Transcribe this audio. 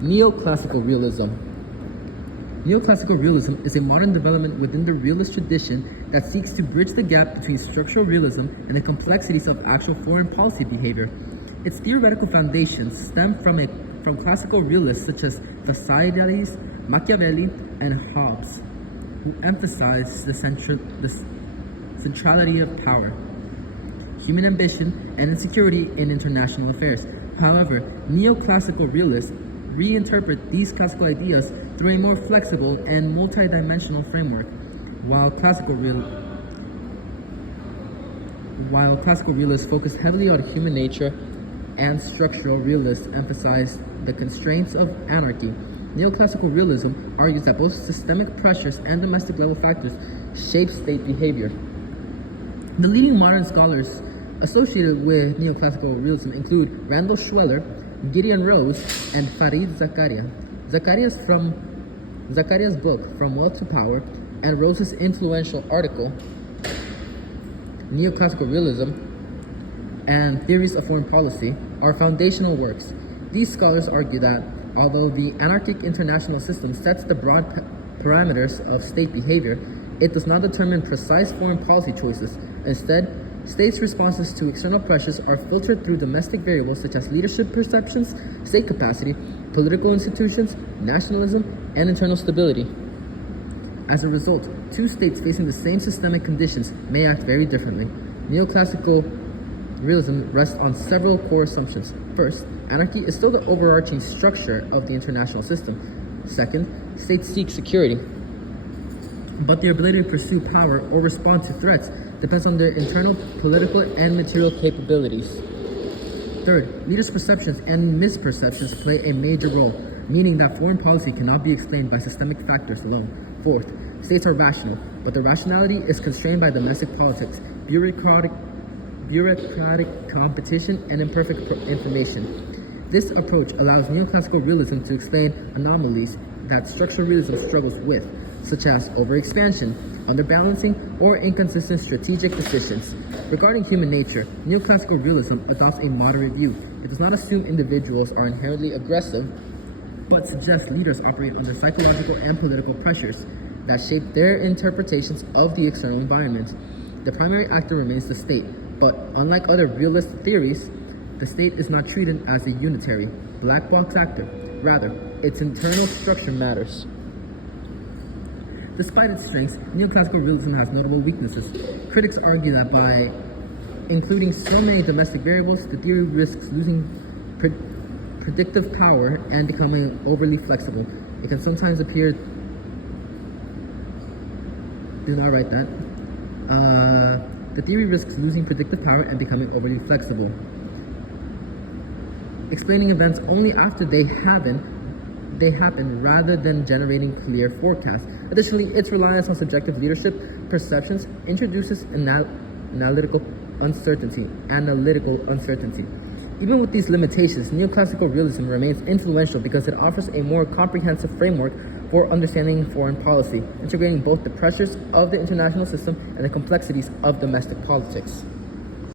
Neoclassical realism. Neoclassical realism is a modern development within the realist tradition that seeks to bridge the gap between structural realism and the complexities of actual foreign policy behavior. Its theoretical foundations stem from classical realists such as Thucydides, Machiavelli, and Hobbes, who emphasized the centrality of power, human ambition, and insecurity in international affairs. However, neoclassical realists reinterpret these classical ideas through a more flexible and multidimensional framework, while classical realists focus heavily on human nature and structural realists emphasize the constraints of anarchy. Neoclassical realism argues that both systemic pressures and domestic level factors shape state behavior. The leading modern scholars associated with neoclassical realism include Randall Schweller, Gideon Rose, and Farid Zakaria. Zakaria's book, From Wealth to Power, and Rose's influential article, Neoclassical Realism and Theories of Foreign Policy, are foundational works. These scholars argue that although the anarchic international system sets the broad parameters of state behavior, it does not determine precise foreign policy choices. Instead, states' responses to external pressures are filtered through domestic variables such as leadership perceptions, state capacity, political institutions, nationalism, and internal stability. As a result, two states facing the same systemic conditions may act very differently. Neoclassical realism rests on several core assumptions. First, anarchy is still the overarching structure of the international system. Second, states seek security, but their ability to pursue power or respond to threats depends on their internal political and material capabilities. Third, leaders' perceptions and misperceptions play a major role, meaning that foreign policy cannot be explained by systemic factors alone. Fourth, states are rational, but their rationality is constrained by domestic politics, bureaucratic competition, and imperfect information. This approach allows neoclassical realism to explain anomalies that structural realism struggles with, such as overexpansion, underbalancing, or inconsistent strategic decisions. Regarding human nature, neoclassical realism adopts a moderate view. It does not assume individuals are inherently aggressive, but suggests leaders operate under psychological and political pressures that shape their interpretations of the external environment. The primary actor remains the state, but unlike other realist theories, the state is not treated as a unitary, black box actor. Rather, its internal structure matters. Despite its strengths, neoclassical realism has notable weaknesses. Critics argue that by including so many domestic variables, the theory risks losing predictive power and becoming overly flexible. It can sometimes appear... Do not write that. The theory risks losing predictive power and becoming overly flexible, explaining events only after they happen rather than generating clear forecasts. Additionally, its reliance on subjective leadership perceptions introduces analytical uncertainty. Even with these limitations, neoclassical realism remains influential because it offers a more comprehensive framework for understanding foreign policy, integrating both the pressures of the international system and the complexities of domestic politics.